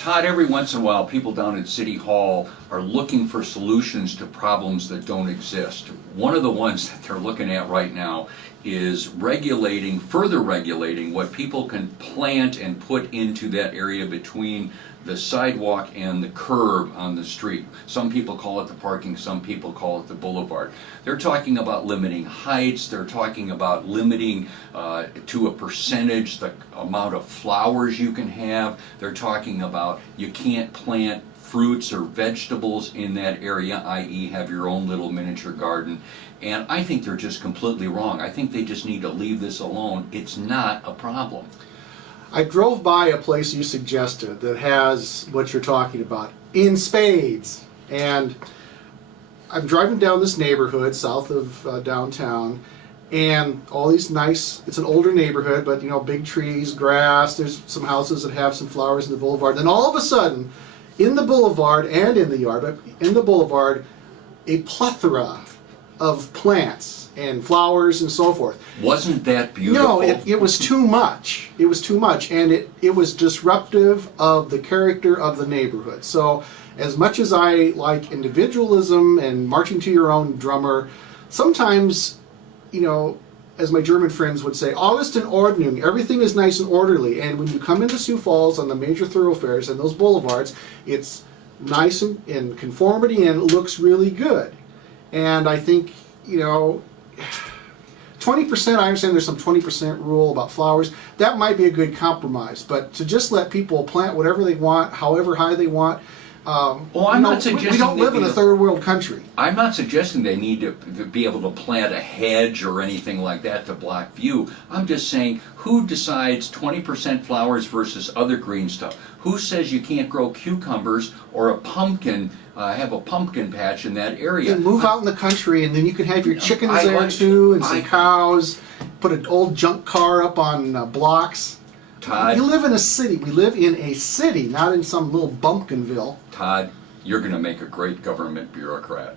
Todd, every once in a while, people down at City Hall are looking for solutions to problems that don't exist. One of the ones that they're looking at right now is further regulating what people can plant and put into that area between the sidewalk and the curb on the street. Some people call it the parking, some people call it the boulevard. They're talking about limiting heights, they're talking about limiting to a percentage the amount of flowers you can have. They're talking about you can't plant fruits or vegetables in that area, i.e. have your own little miniature garden. And I think they're just completely wrong. I think they just need to leave this alone. It's not a problem. I drove by a place you suggested that has what you're talking about in spades, and I'm driving down this neighborhood south of downtown, and all these nice, it's an older neighborhood, but big trees, grass, there's some houses that have some flowers in the boulevard. Then all of a sudden, in the boulevard and in the yard, but in the boulevard, a plethora of plants and flowers and so forth. Wasn't that beautiful? No, it was too much. It was too much, and it was disruptive of the character of the neighborhood. So as much as I like individualism and marching to your own drummer, sometimes, as my German friends would say, alles in Ordnung, everything is nice and orderly. And when you come into Sioux Falls on the major thoroughfares and those boulevards, it's nice and in conformity and it looks really good. And I think, 20%, I understand there's some 20% rule about flowers. That might be a good compromise. But to just let people plant whatever they want, however high they want, I'm not suggesting we don't live in a third world country. I'm not suggesting they need to be able to plant a hedge or anything like that to block view. I'm just saying, who decides 20% flowers versus other green stuff? Who says you can't grow cucumbers or a pumpkin, have a pumpkin patch in that area? And move out in the country, and then you can have your chickens there too, and some cows. Put an old junk car up on blocks. Todd, you live in a city. We live in a city, not in some little bumpkinville. Todd, you're going to make a great government bureaucrat.